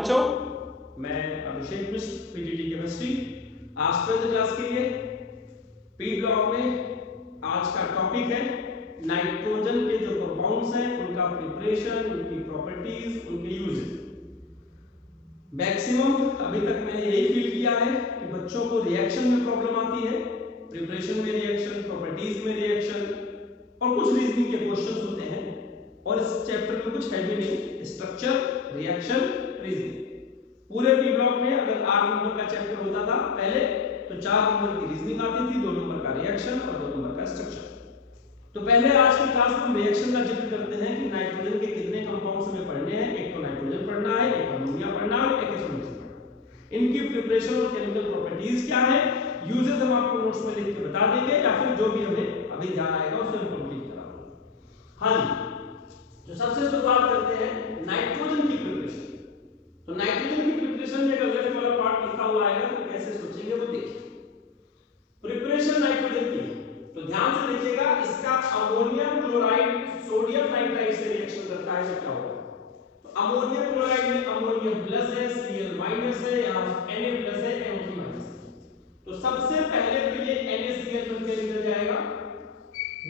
बच्चों, मैं अभिषेक मिश्र, PGT chemistry. आज 12th क्लास के लिए पी ब्लॉक में आज का टॉपिक है नाइट्रोजन के जो कंपाउंड्स हैं उनका प्रिपरेशन, उनकी प्रॉपर्टीज, उनके यूजेस। मैक्सिमम अभी तक मैंने यही फील किया है कि बच्चों को रिएक्शन में प्रॉब्लम आती है, प्रिपरेशन में रिएक्शन, प्रॉपर्टीज में रिएक्शन और कुछ रीजनिंग के क्वेश्चंस होते हैं। और इस चैप्टर में कुछ है भी नहीं, स्ट्रक्चर, रिएक्शन, रीजनिंग। पूरे पी ब्लॉक में अगर 8 नंबर का चैप्टर होता था पहले तो 4 नंबर की रीजनिंग आती थी, 2 नंबर का रिएक्शन और 2 नंबर का स्ट्रक्चर। तो पहले आज की क्लास में हम रिएक्शन का जिक्र करते हैं कि नाइट्रोजन के कितने कंपाउंड्स हमें पढ़ने हैं। एक तो नाइट्रोजन पढ़ना है, एक अमोनिया पढ़ना है, एक एसओ2 पढ़ना है। इनकी प्रिपरेशन और केमिकल प्रॉपर्टीज क्या है, यूजेस हम आपको नोट्स में लिख के बता देंगे या फिर जो भी हमें अभी ध्यान आएगा उसे हम कंप्लीट करा देंगे। हाँ जी, तो सबसे शुरुआत करते हैं नाइट्रोजन की प्रिपरेशन। तो नाइट्रोजन की प्रिपरेशन में अगर लेफ्ट वाला पार्ट लिखा हुआ आएगा तो कैसे सोचेंगे वो देखिए। प्रिपरेशन नाइट्रोजन की, तो ध्यान से देखिएगा, इसका अमोनियम क्लोराइड सोडियम नाइट्राइड से रिएक्शन करता है तो क्या होगा। तो अमोनियम क्लोराइड में अमोनियम प्लस है, Cl माइनस है, यहां Na प्लस है, NO3 माइनस है। तो सबसे पहले तो ये NaCl बनकर निकल जाएगा।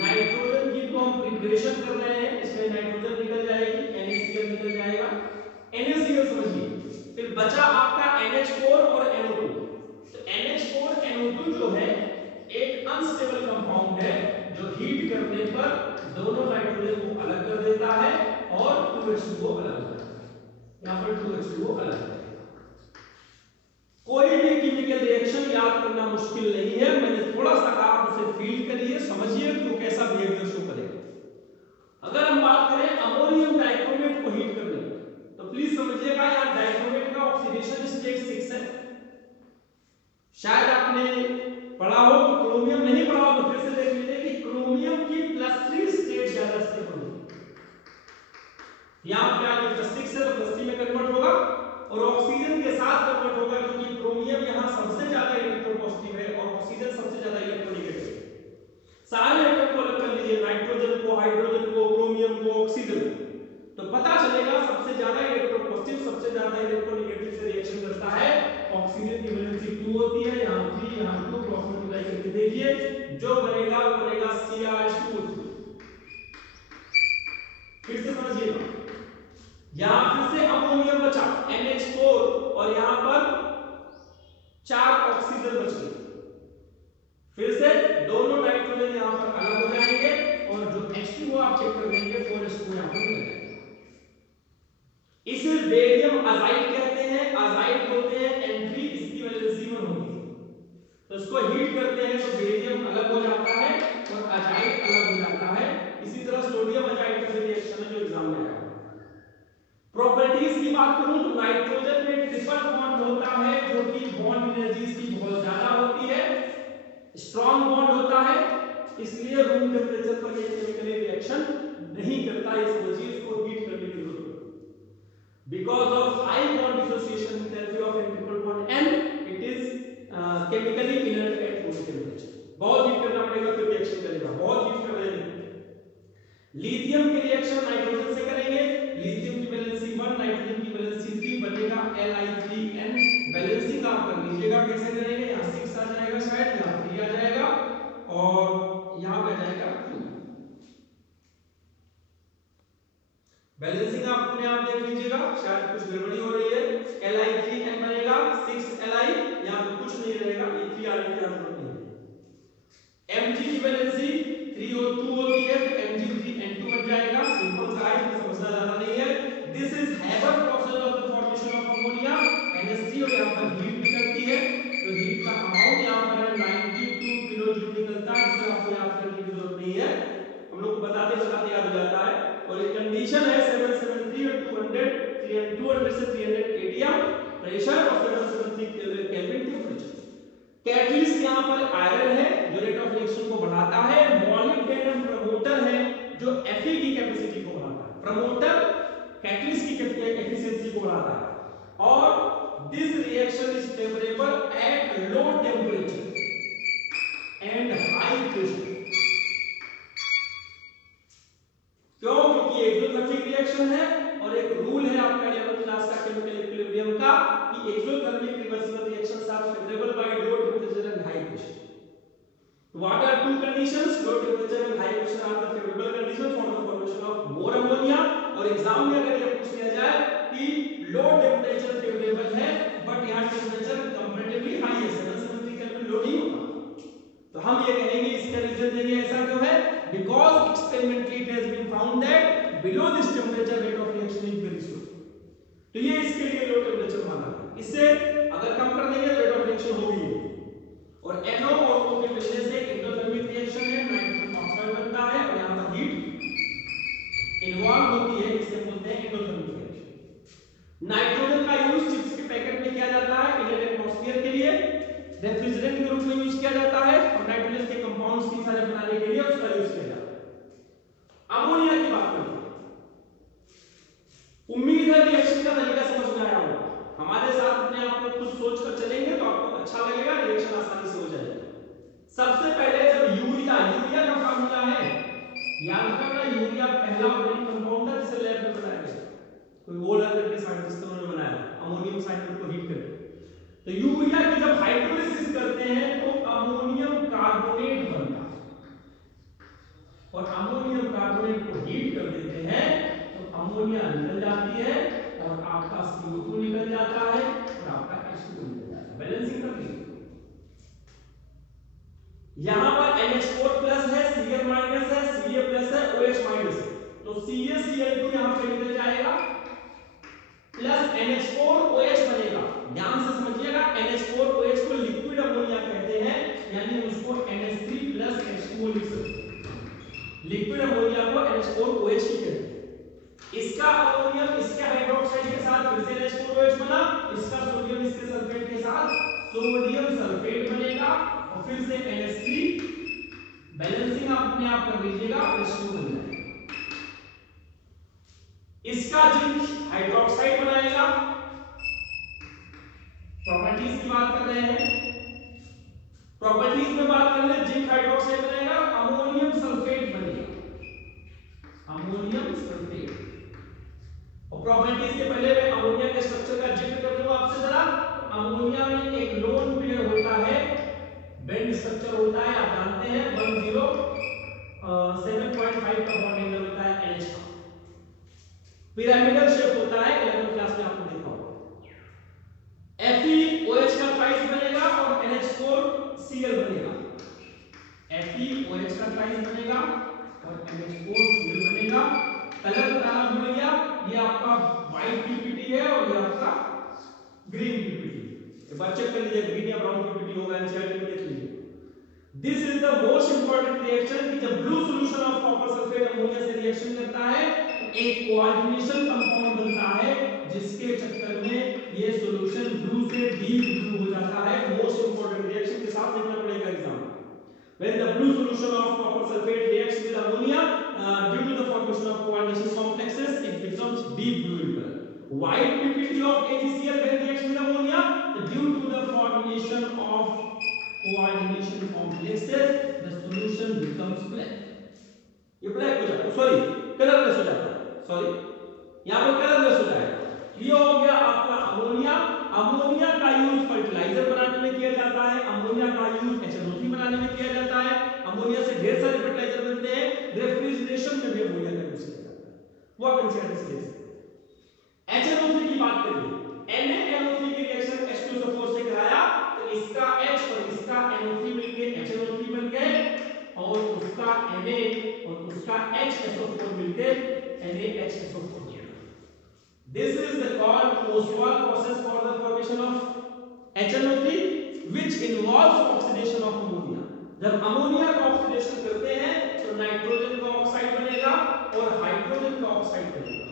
नाइट्रोजन की तो हम प्रिपरेशन कर रहे हैं, इसमें नाइट्रोजन निकल जाएगी, NaCl निकल जाएगा। NaCl समझिए, फिर बचा आपका NH4 और NO2। तो NH4 NO2 जो है एक अनस्टेबल कंपाउंड है जो हीट करने पर दोनों नाइट्रोजन को अलग कर देता है और 2H2 को अलग कर देता है। यहां पर 2H2 को अलग कर देता है। कोई भी केमिकल रिएक्शन याद करना मुश्किल नहीं है, मैंने थोड़ा सा कहा, उसे फील करिए, समझिए कि वो कैसा बिहेवियर शो करेगा। अगर हम बात करें अमोनियम डाइक्रोमेट को हीट करने की, तो प्लीज समझिएगा यहां डाइक्रोमेट का ऑक्सीडेशन स्टेट 6 है। शायद आपने पढ़ा हो कि क्रोमियम नहीं पढ़ा हो तो फिर से देख लीजिए कि क्रोमियम की +3 स्टेट ज्यादा स्टेबल होगी। यहां क्या है, +6 है तो +3 में कन्वर्ट होगा और ऑक्सीजन के साथ कन्वर्ट होगा, क्योंकि क्रोमियम यहां सबसे ज्यादा इलेक्ट्रोपॉजिटिव है और ऑक्सीजन सबसे ज्यादा इलेक्ट्रोनेगेटिव है। सारे एटम को अलग कर लीजिए, नाइट्रोजन को, हाइड्रोजन को, क्रोमियम को, ऑक्सीजन, तो पता चलेगा सबसे ज्यादा इलेक्ट्रोपॉजिटिव, सबसे ज्यादा इलेक्ट्रोनेगेटिव से रिएक्शन करता है ऑक्सीजन की वैलेंसी 2 होती है, यहां 3, यहां 2, क्रॉस मल्टीप्लाई करके देखिए जो बनेगा वो बनेगा CH2O3। फिर से समझिएगा, यहां फिर से अमोनियम बचा NH4 और यहां पर 4 ऑक्सीजन बच गए। फिर से दोनों नाइट्रोजन यहां पर अलग हो जाएंगे और जो H2O आप चेक कर लेंगे 4H2 यहां पर मिल जाएगा। इसे बेरियम अजाइड कहते हैं, अजाइड बोलते हैं, एंट्री इसकी वैलेंसी 1 होती है। तो इसको हीट करते हैं तो बेरियम अलग हो जाता है और अजाइड अलग हो जाता है। इसी तरह सोडियम अजाइड का रिएक्शन है जो एग्जाम में आया। प्रॉपर्टीज की बात करूं तो नाइट्रोजन में ट्रिपल बॉन्ड होता है जो कि बॉन्ड एनर्जी इसकी बहुत ज्यादा होती है, स्ट्रॉन्ग बॉन्ड होता है, इसलिए रूम टेंपरेचर पर ये केमिकल रिएक्शन नहीं करता। इस वजह इसको हीट करने की जरूरत है। Because of high bond dissociation enthalpy of n triple bond n, it is chemically inert at room temperature. बहुत हीट करना पड़ेगा फिर रिएक्शन करेगा, बहुत हीट कर रहे हैं। लिथियम की रिएक्शन नाइट्रोजन से करेंगे, लिथियम की वैलेंसी 1, नाइट्रोजन की वैलेंसी 3, बनेगा Li3n। बैलेंसिंग आप कर लीजिएगा कैसे करेंगे, यहां 6 आ जाएगा, शायद यहां 3 आ जाएगा और यहां पे जाएगा 2। बैलेंसिंग आप अपने आप देख लीजिएगा, शायद कुछ गड़बड़ी हो रही है। Li3n बनेगा 6Li, यहां पे कुछ नहीं रहेगा, ये 3 आने की जरूरत नहीं है। Mg की वैलेंसी 3O2 होती है तो Mg3n2 बन जाएगा। सिंपल सा है, समझना ज्यादा नहीं है। This is Haber process of the formation of ammonia. NH3 और यहां पर हीट निकलती है तो हीट का अमाउंट यहां पर है 92 किलो जूल निकलता है, इसे आपको याद करने की जरूरत नहीं है, हम लोग को बताते बताते याद हो जाता है। और ये कंडीशन है 773 और 200 से 300 केटीएम प्रेशर और 773 केल्विन टेंपरेचर। कैटलिस्ट यहां पर आयरन है जो रेट ऑफ रिएक्शन को बढ़ाता है, मॉलिब्डेनम प्रमोटर है जो Fe की कैपेसिटी को बढ़ाता है, प्रमोटर कैटलिस्ट की एफिशिएंसी को बढ़ाता है। और this reaction is favourable at low temperature and high pressure. क्यों? क्योंकि एक्सोथर्मिक रिएक्शन है और एक रूल है आपका 11th क्लास का केमिकल इक्विलिब्रियम देखा कि exothermic reversible reactions are favourable by low temperature and high pressure. What are two conditions? Low temperature and high pressure are the favorable conditions for the formation of more ammonia. और exam में अगर ये पूछ लिया जाए कि low temperature favourable है but यहाँ टेम्परेचर कंपैरेटिवली हाई है 773 केल्विन लो नहीं होता, तो हम ये कहेंगे इसका रीजन देंगे ऐसा क्यों है, because experimentally it has been found that below this temperature rate of reaction is very slow. तो ये इसके लिए लो टेम्परेचर माना है. इससे अगर कम कर देंगे तो रेट ऑफ रिएक्शन होगी. और NO और O के मिलने से एंडोथर्मिक रिएक्शन है, नाइट्रोजन ऑक्साइड बनता है और यहां पर हीट इन्वॉल्व होती है, इसे बोलते हैं एंडोथर्मिक रिएक्शन. नाइट्रोजन का यूज चिप्स के पैकेट में किया जाता है इन एटमॉस्फेयर के लिए, रेफ्रिजरेंट के रूप में यूज किया जाता है और नाइट्रोजन के कंपाउंड्स की सारे बनाने के लिए उसका यूज किया जाता है. अमोनिया की बात करते हैं. उम्मीद है रिएक्शन का तरीका समझ में आया होगा. हमारे साथ अपने आप को खुद सोचकर चलेंगे तो आपको अच्छा लगेगा, रिएक्शन आसानी से हो जाएगा. सबसे पहले जब यूरिया का फार्मूला है, याद रखना यूरिया पहला ऑर्गेनिक कंपाउंड था जिसे लैब में बनाया गया, कोई वो लैब के साइंटिस्टों ने बनाया अमोनियम साइनाइड को हीट करके. तो यूरिया की जब हाइड्रोलिसिस करते हैं तो अमोनियम कार्बोनेट बनता है और अमोनियम कार्बोनेट को हीट कर देते हैं तो अमोनिया निकल जाती है और आपका CO2 निकल जाता है और आपका H2 निकल जाता है. बैलेंसिंग कर लीजिए. यहां पर NH4 प्लस है, Cl माइनस है, Ca प्लस है, OH माइनस है, तो CaCl2 यहां पे निकल जाएगा प्लस NH4 OH बनेगा. ध्यान से समझिएगा, NH4 OH को लिक्विड अमोनिया कहते हैं, यानी उसको NH3 प्लस H2O लिख सकते हैं. लिक्विड अमोनिया को NH4 OH ही कहते हैं. इसका अमोनियम इसके हाइड्रोक्साइड के साथ फिर से NH4OH बना, इसका सोडियम इसके सल्फेट के साथ सोडियम सल्फेट बनेगा और फिर से NH3, बैलेंसिंग अपने आप कर लीजिएगा, H2 बन जाएगा. इसका जिंक हाइड्रोक्साइड बनाएगा. प्रॉपर्टीज की बात कर रहे हैं, प्रॉपर्टीज में बात कर ले, जिंक हाइड्रोक्साइड बनेगा, अमोनियम सल्फेट बनेगा, अमोनियम सल्फेट. और प्रॉपर्टीज के पहले मैं अमोनिया के स्ट्रक्चर का जिक्र कर दूंगा आपसे जरा. अमोनिया में एक लोन पेयर होता है, बेंड स्ट्रक्चर होता है, आप जानते हैं 7.5 का बॉन्ड एंगल होता है NH का. पिरामिडल शेप होता है, 11th क्लास में आपने देखा होगा. FeOH का ट्राइस बनेगा और NH4Cl बनेगा. FeOH का ट्राइस बनेगा और NH4Cl बनेगा. कलर बताना भूल गया, ये आपका व्हाइट पीपीटी है और ये आपका ग्रीन पीपीटी. एक बार चेक कर लीजिए ग्रीन या ब्राउन पीपीटी होगा, एनसीईआरटी में देख लीजिए. This is the most important reaction कि जब blue solution of copper sulphate ammonia से रिएक्शन करता है तो एक कोऑर्डिनेशन कंपाउंड बनता है जिसके चक्कर में ये सॉल्यूशन ब्लू से डीप ब्लू हो जाता है. मोस्ट इंपॉर्टेंट रिएक्शन के साथ देखना पड़ेगा एग्जाम में. When the blue solution of copper sulfate reacts with ammonia, due to the formation of coordination complexes, it becomes deep blue in color. White PPT of AgCl when reacts with ammonia, due to the formation of coordination complexes, the solution becomes black. ये black हो जाता है, sorry colourless हो जाता है, sorry यहाँ पर colourless हो जाएगा. ये हो गया आपका अमोनिया. अमोनिया का यूज फर्टिलाइजर बनाने में किया जाता है, अमोनिया का यूज HNO3 बनाने में किया जाता है, अमोनिया से ढेर सारे फर्टिलाइजर बनते हैं, रेफ्रिजरेशन में भी अमोनिया का यूज किया जाता है. वो अपन से HNO3 की बात करिए, NaNO3 की रिएक्शन H2SO4 से कराया तो इसका H और इसका NO3 मिलके HNO3 बन गए और उसका Na और उसका HSO4 मिलके NaHSO4. This is the called Ostwald process for the formation of HNO3 which involves oxidation of ammonia. जब अमोनिया का ऑक्सीडेशन करते हैं तो नाइट्रोजन का ऑक्साइड बनेगा और हाइड्रोजन का ऑक्साइड बनेगा.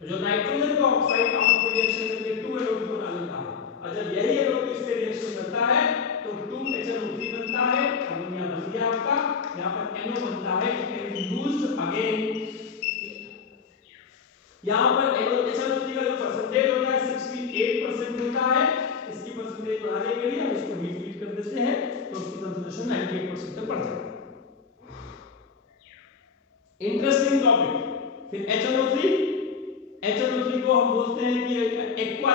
तो जो नाइट्रोजन का ऑक्साइड आपस में रिएक्शन करके 2NO2 बना लेता है और जब यही NO2 इससे रिएक्शन करता है तो 2HNO3 बनता है, अमोनिया बन गया आपका. यहाँ पर NO बनता है, it can be used again. यहाँ पर HNO3 का जो परसेंटेज होता है 68% होता है. इसकी परसेंटेज बढ़ाने के लिए हम इसको हीट कर देते हैं तो उसकी कंसंट्रेशन 98% तक बढ़ जाती है. Interesting topic. फिर HNO3 को हम बोलते हैं कि एक्वा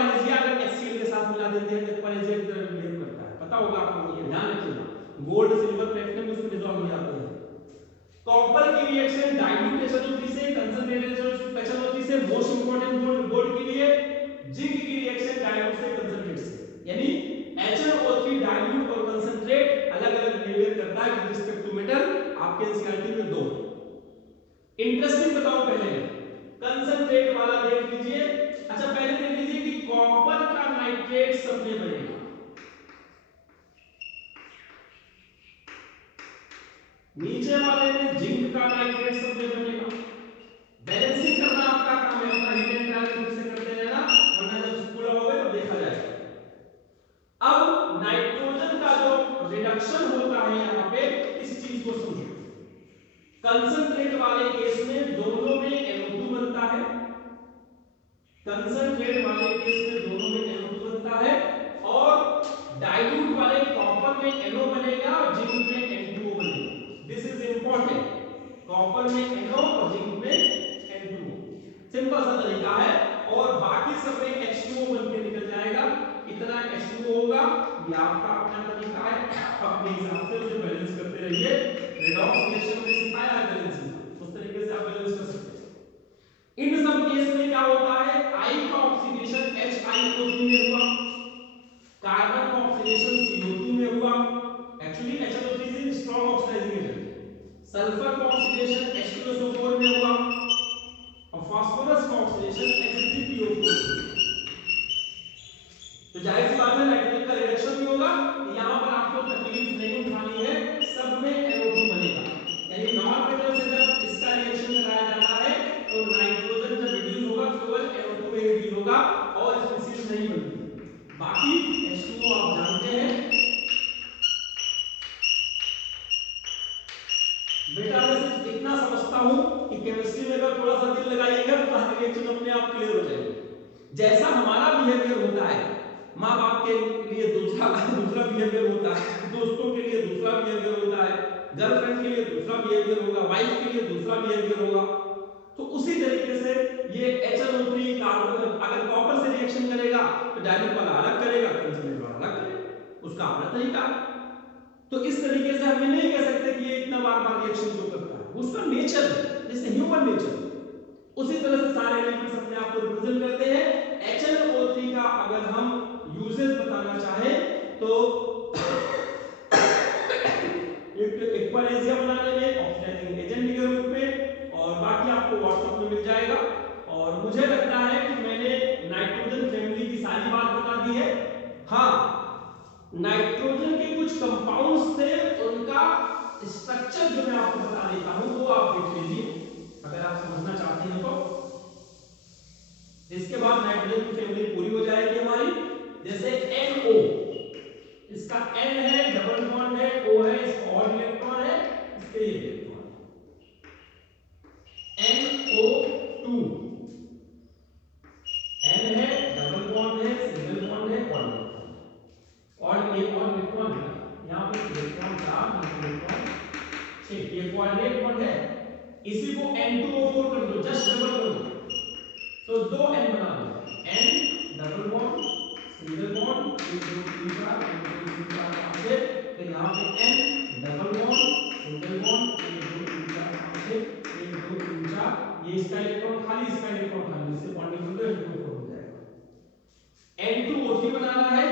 होगा आपको, ये ध्यान रखिएगा। गोल्ड सिल्वर प्लैटिनम उसमें डिसॉल्व हो जाते हैं। कॉपर की रिएक्शन डाइल्यूट HNO3 से कंसंट्रेटेड HNO3 से, मोस्ट इंपोर्टेंट गोल्ड के लिए जिंक की रिएक्शन डाइल्यूट से कंसंट्रेट से, यानी HNO3 डाइल्यूट और कंसंट्रेट अलग-अलग बिहेवियर करता है विद रिस्पेक्ट टू मेटल। आपके एनसीईआरटी में दो इंटरेस्टिंग बताओ। पहले कंसंट्रेट वाला देख लीजिए। अच्छा पहले देख लीजिए कि कॉपर का नाइट्रेट सब में बनेगा, नीचे वाले में जिंक का नाइट्रेट सब में बनेगा। बैलेंसिंग करना आपका काम है, अपना हीट एंड ट्रायल से करते रहना, वरना जब पूरा होगा तब देखा जाएगा। अब नाइट्रोजन का जो रिडक्शन होता है यहाँ पे, इस चीज को समझो। कंसंट्रेट वाले केस में दोनों में NO2 बनता है, कंसंट्रेट वाले केस में दोनों में NO2 बनता है, और डाइल्यूट वाले कॉपर में NO बनेगा और जिंक में N2O बनेगा। दिस इज इंपॉर्टेंट, कॉपर में NO और जिंक में N2O। सिंपल सा तरीका है, और बाकी सब में H2O बन के निकल जाएगा। इतना H2O होगा, ये आपका अपना तरीका है, अपने हिसाब से उसे बैलेंस करते रहिए। रेडॉक्स रिएक्शन में सिखाया है बैलेंसिंग, उस तरीके से आप बैलेंस कर सकते हैं। इन सब केस में क्या होता है, I का ऑक्सीडेशन HiO3 में हुआ, कार्बन का ऑक्सीडेशन CO2 में हुआ, actually HNO3 is strong oxidising agent, sulphur का ऑक्सीडेशन H2SO4 में हुआ, और फास्फोरस का ऑक्सीडेशन H3PO4 में। तो जाहिर सी बात है नाइट्रोजन का रिडक्शन भी होगा, यहां पर आपको तकलीफ नहीं उठानी है, सब में NO2 बनेगा। यानी नॉन-मेटल से जब इसका रिएक्शन कराया जाता है तो नाइट्रोजन जब रिड्यूस होगा केवल NO2 में रिड्यूस होगा और स्पीशीज नहीं बनती। बाकी H2O आप जानते हैं। बेटा मैं सिर्फ इतना समझता हूं कि केमिस्ट्री में अगर थोड़ा सा दिल लगाइएगा तो सारे रिएक्शन अपने आप क्लियर हो जाएंगे। जैसा हमारा बिहेवियर होता है, माँ बाप के लिए दूसरा बिहेवियर होता है, दोस्तों के लिए दूसरा बिहेवियर होता है, गर्लफ्रेंड के लिए दूसरा बिहेवियर होगा, वाइफ के लिए दूसरा बिहेवियर होगा। तो उसी तरीके से ये HNO3 कार्बन अगर कॉपर से रिएक्शन करेगा तो डाइल्यूट वाला अलग करेगा, कंसंट्रेट वाला अलग करेगा, उसका अपना तरीका। तो इस तरीके से हम ये नहीं कह सकते कि ये इतना बार-बार रिएक्शन क्यों करता है, उसका नेचर है, जैसे ह्यूमन नेचर। उसी तरह से सारे एलिमेंट्स अपने आप को रिप्रेजेंट करते हैं। HNO3 का अगर हम यूजेस बताना चाहें तो एक्वारेजिया बनाने में, ऑक्सीडाइजिंग एजेंट के रूप में, और बाकी आपको व्हाट्सएप में मिल जाएगा। और मुझे लगता है कि मैंने नाइट्रोजन फैमिली की सारी बात बता दी है। हाँ, नाइट्रोजन के कुछ कंपाउंड्स थे, उनका स्ट्रक्चर जो मैं आपको बता देता हूं वो आप देख लीजिए अगर आप समझना चाहते हैं तो। इसके बाद नाइट्रोजन की फैमिली पूरी हो जाएगी हमारी। जैसे NO, इसका N है, डबल बॉन्ड है, O है, इसका ऑड इलेक्ट्रॉन है, इसके ये इलेक्ट्रॉन NO2, N है, डबल बॉन्ड है, सिंगल बॉन्ड है, ऑड इलेक्ट्रॉन, और ये ऑड इलेक्ट्रॉन है, यहां पे इलेक्ट्रॉन 4, इलेक्ट्रॉन 6, ये कोऑर्डिनेट बॉन्ड है। इसी को N2O4 कर दो, जस्ट डबल कर दो, तो 2 N बना दो, N double bond single bond, 1 2 3 4, 1 2 3 4 5 6, फिर यहां पे N double bond single bond, 1 2 3 4 5 6, 1 2 3 4, ये इसका इलेक्ट्रॉन खाली, इसका इलेक्ट्रॉन खाली, इससे बॉन्डिंग कर दो, N2O4 हो जाएगा। N2O3 बनाना है,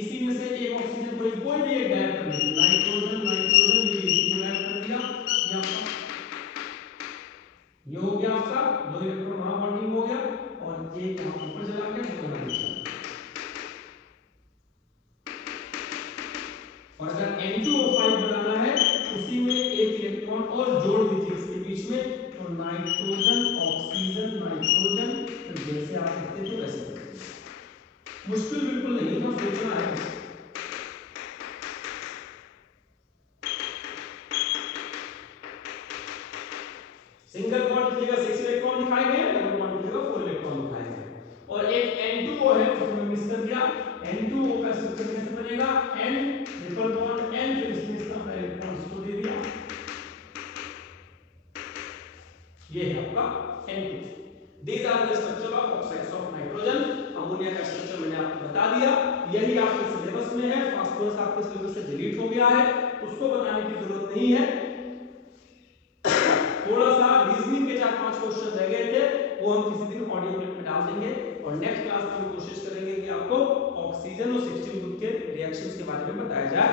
इसी में से एक ऑक्सीजन कोई भी एक गायब कर दीजिए, नाइट्रोजन ये इसी को गायब कर दिया, ये हो गया आपका 2 इलेक्ट्रॉन वहां बॉन्डिंग हो गया, और एक यहां ऊपर चला गया, दो यहां नीचे। और अगर N2O5 बनाना है, उसी में एक इलेक्ट्रॉन और जोड़ दीजिए इसके बीच में, तो नाइट्रोजन ऑक्सीजन नाइट्रोजन, तो जैसे आप लिखते थे वैसे। मुश्किल बिल्कुल नहीं है, सोचना है। सिंगल बॉन्ड की जगह 6 इलेक्ट्रॉन दिखाए गए, डबल बॉन्ड की जगह 4 इलेक्ट्रॉन दिखाए गए, और एक N2O है उसको मैं मिस कर दिया। N2O का स्ट्रक्चर कैसे बनेगा, N ट्रिपल बॉन्ड N, फिर इसमें इसका इलेक्ट्रॉन को दे दिया, ये है आपका N2। These are the structure of oxides of nitrogen। Ammonia का स्ट्रक्चर मैंने आपको बता दिया, यही आपके सिलेबस सिलेबस में है, फास्फोरस आपके सिलेबस से डिलीट हो गया है, उसको बनाने की जरूरत नहीं है। थोड़ा सा रीजनिंग के 4-5 क्वेश्चन रह गए थे, वो हम किसी दिन ऑडियो क्लिप में डाल देंगे और नेक्स्ट क्लास में हम कोशिश करेंगे कि आपको ऑक्सीजन और 16 ग्रुप के रिएक्शंस के बारे में बताया जाए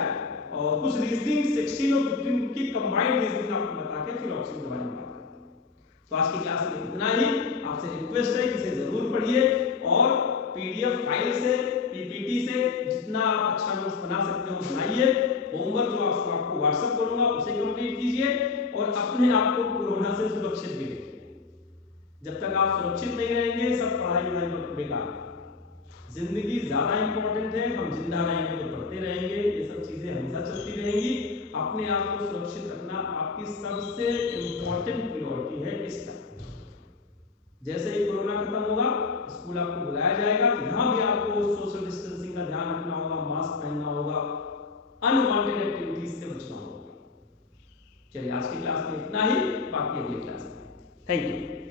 और कुछ रीजनिंग 16 और 15 ग्रुप की कंबाइंड रीजनिंग आपको बता के फिर ऑक्सीजन के बारे में बात करेंगे। तो आज की क्लास में इतना ही। आपसे रिक्वेस्ट है कि इसे जरूर पढ़िए और पीडीएफ फाइल से, पीपीटी से जितना आप अच्छा नोट्स बना सकते हो बनाइए। होमवर्क जो आपको व्हाट्सएप करूंगा उसे कंप्लीट कीजिए और अपने आप को कोरोना से सुरक्षित भी रखिए। जब तक आप सुरक्षित नहीं रहेंगे सब पढ़ाई बेकार। जिंदगी ज्यादा इंपॉर्टेंट है, हम जिंदा रहेंगे तो पढ़ते रहेंगे, ये सब चीजें हमेशा चलती रहेंगी। अपने आप को सुरक्षित रखना आपकी सबसे इंपॉर्टेंट प्रायोरिटी है इस टाइम। जैसे ही कोरोना खत्म होगा स्कूल आपको बुलाया जाएगा, यहाँ भी आपको सोशल डिस्टेंसिंग का ध्यान रखना होगा, मास्क पहनना होगा, अनवांटेड एक्टिविटीज से बचना होगा। चलिए आज की क्लास में इतना ही, बाकी अगली क्लास में। Thank you.